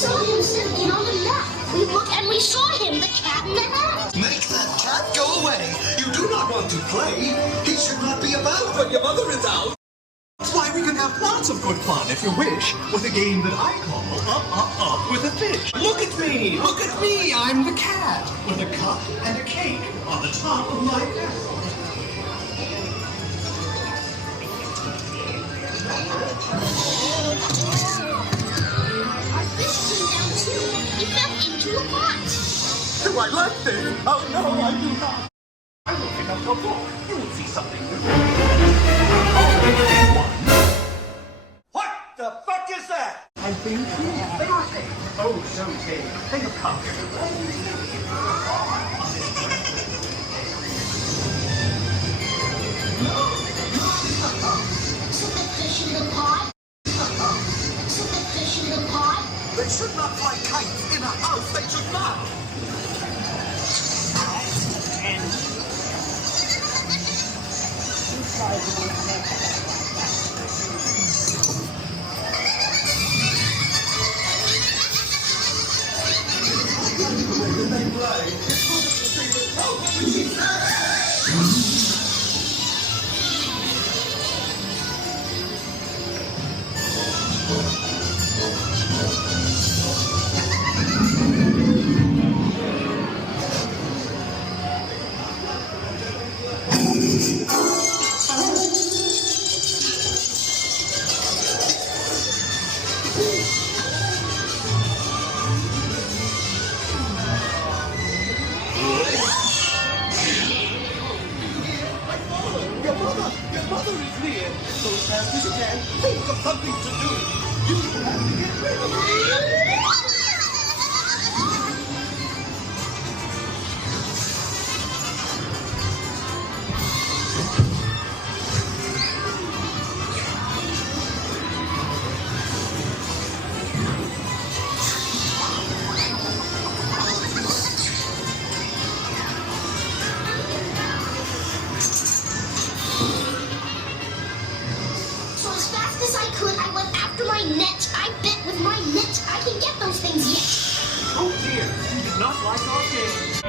saw him sitting on the mat. We looked and we saw him, the cat in the hat. Make that cat go away. You do not want to play. He should not be about when your mother is out. That's why we can have lots of good fun, if you wish, with a game that I call Up with a Fish. Look at me! Look at me! I'm the cat, with a cup and a cake on the top of my head. Our fish came down too. He fell into a pot. Do I like this? Oh no, I do not. I will pick up your book. You will see something new. What the fuck is that? I think oh, so okay. Take a cup. So the fish in the pot? So the fish in the pot? They should not fly kites in a house. They should not. Your mother is near. So as fast as you can, think of something to do. You have to get rid of her. So as fast as I could, I went after my net. I bet with my net I can get those things yet. Oh dear, you did not like our game.